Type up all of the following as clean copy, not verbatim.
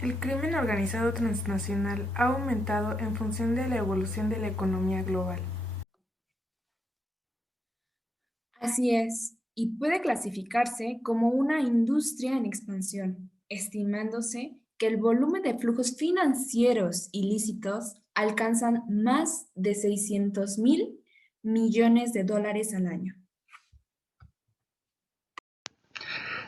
El crimen organizado transnacional ha aumentado en función de la evolución de la economía global. Así es, y puede clasificarse como una industria en expansión, estimándose que el volumen de flujos financieros ilícitos alcanzan más de 600.000 millones de dólares al año.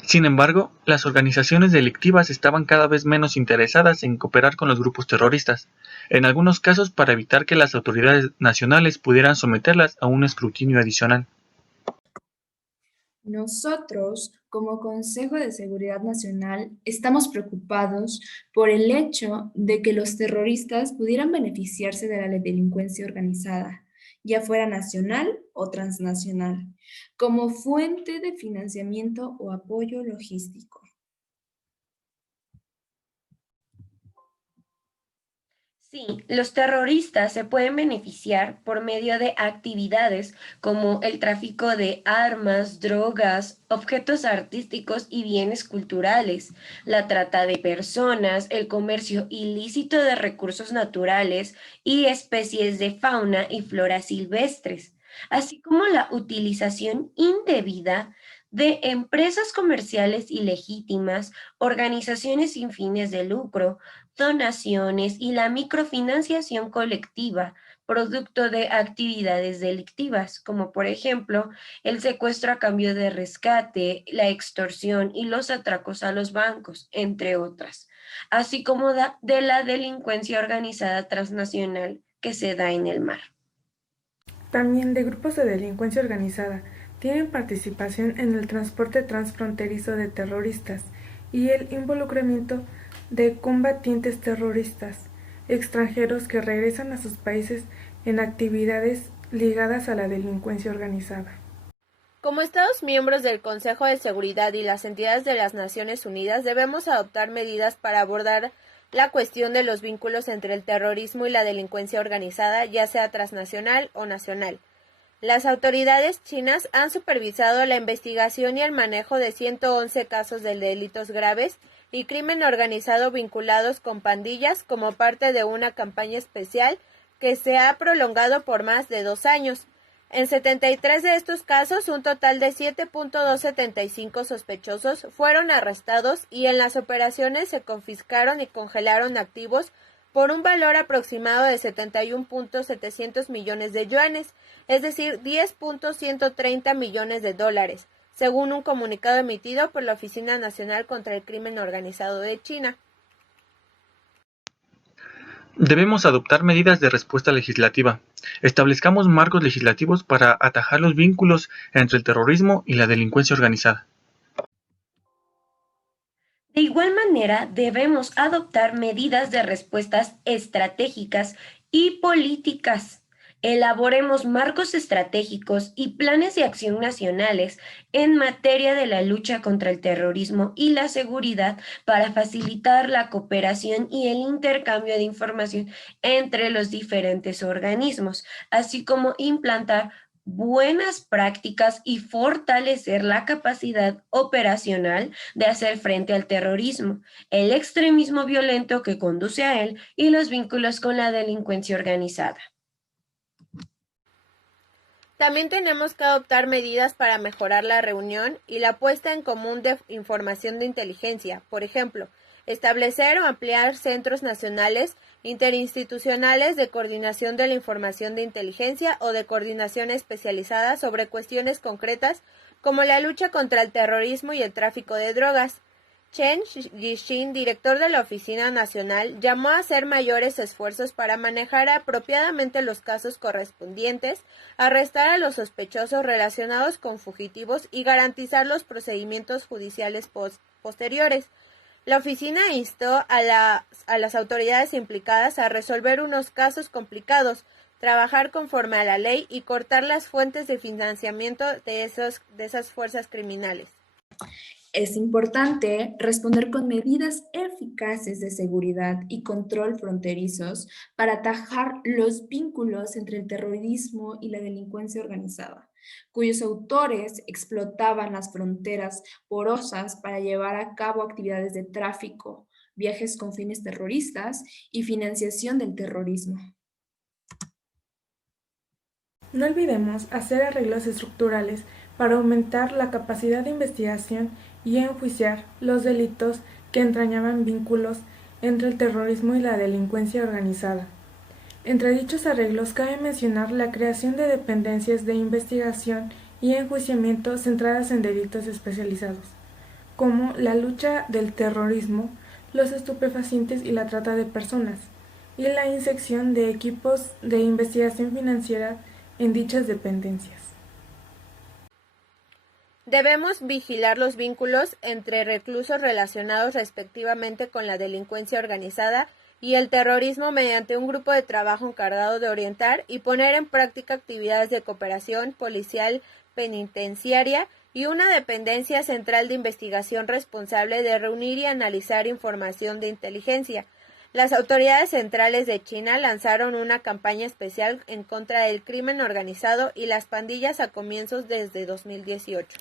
Sin embargo, las organizaciones delictivas estaban cada vez menos interesadas en cooperar con los grupos terroristas, en algunos casos para evitar que las autoridades nacionales pudieran someterlas a un escrutinio adicional. Nosotros, como Consejo de Seguridad Nacional, estamos preocupados por el hecho de que los terroristas pudieran beneficiarse de la delincuencia organizada, ya fuera nacional o transnacional, como fuente de financiamiento o apoyo logístico. Sí, los terroristas se pueden beneficiar por medio de actividades como el tráfico de armas, drogas, objetos artísticos y bienes culturales, la trata de personas, el comercio ilícito de recursos naturales y especies de fauna y flora silvestres, así como la utilización indebida de empresas comerciales ilegítimas, organizaciones sin fines de lucro, donaciones y la microfinanciación colectiva, producto de actividades delictivas, como por ejemplo el secuestro a cambio de rescate, la extorsión y los atracos a los bancos, entre otras, así como de la delincuencia organizada transnacional que se da en el mar. También de grupos de delincuencia organizada tienen participación en el transporte transfronterizo de terroristas y el involucramiento de combatientes terroristas extranjeros que regresan a sus países en actividades ligadas a la delincuencia organizada. Como Estados miembros del Consejo de Seguridad y las entidades de las Naciones Unidas, debemos adoptar medidas para abordar la cuestión de los vínculos entre el terrorismo y la delincuencia organizada, ya sea transnacional o nacional. Las autoridades chinas han supervisado la investigación y el manejo de 111 casos de delitos graves y crimen organizado vinculados con pandillas como parte de una campaña especial que se ha prolongado por más de 2 años. En 73 de estos casos, un total de 7.275 sospechosos fueron arrestados y en las operaciones se confiscaron y congelaron activos por un valor aproximado de 71.700 millones de yuanes, es decir, 10.130 millones de dólares, según un comunicado emitido por la Oficina Nacional contra el Crimen Organizado de China. Debemos adoptar medidas de respuesta legislativa. Establezcamos marcos legislativos para atajar los vínculos entre el terrorismo y la delincuencia organizada. De igual manera, debemos adoptar medidas de respuestas estratégicas y políticas. Elaboremos marcos estratégicos y planes de acción nacionales en materia de la lucha contra el terrorismo y la seguridad para facilitar la cooperación y el intercambio de información entre los diferentes organismos, así como implantar buenas prácticas y fortalecer la capacidad operacional de hacer frente al terrorismo, el extremismo violento que conduce a él y los vínculos con la delincuencia organizada. También tenemos que adoptar medidas para mejorar la reunión y la puesta en común de información de inteligencia. Por ejemplo, establecer o ampliar centros nacionales interinstitucionales de coordinación de la información de inteligencia o de coordinación especializada sobre cuestiones concretas como la lucha contra el terrorismo y el tráfico de drogas. Chen Yixin, director de la Oficina Nacional, llamó a hacer mayores esfuerzos para manejar apropiadamente los casos correspondientes, arrestar a los sospechosos relacionados con fugitivos y garantizar los procedimientos judiciales posteriores. La oficina instó a las autoridades implicadas a resolver unos casos complicados, trabajar conforme a la ley y cortar las fuentes de financiamiento de esas fuerzas criminales. Es importante responder con medidas eficaces de seguridad y control fronterizos para atajar los vínculos entre el terrorismo y la delincuencia organizada, cuyos autores explotaban las fronteras porosas para llevar a cabo actividades de tráfico, viajes con fines terroristas y financiación del terrorismo. No olvidemos hacer arreglos estructurales para aumentar la capacidad de investigación y enjuiciar los delitos que entrañaban vínculos entre el terrorismo y la delincuencia organizada. Entre dichos arreglos cabe mencionar la creación de dependencias de investigación y enjuiciamiento centradas en delitos especializados, como la lucha del terrorismo, los estupefacientes y la trata de personas, y la inyección de equipos de investigación financiera en dichas dependencias. Debemos vigilar los vínculos entre reclusos relacionados respectivamente con la delincuencia organizada y el terrorismo mediante un grupo de trabajo encargado de orientar y poner en práctica actividades de cooperación policial, penitenciaria y una dependencia central de investigación responsable de reunir y analizar información de inteligencia. Las autoridades centrales de China lanzaron una campaña especial en contra del crimen organizado y las pandillas a comienzos desde 2018.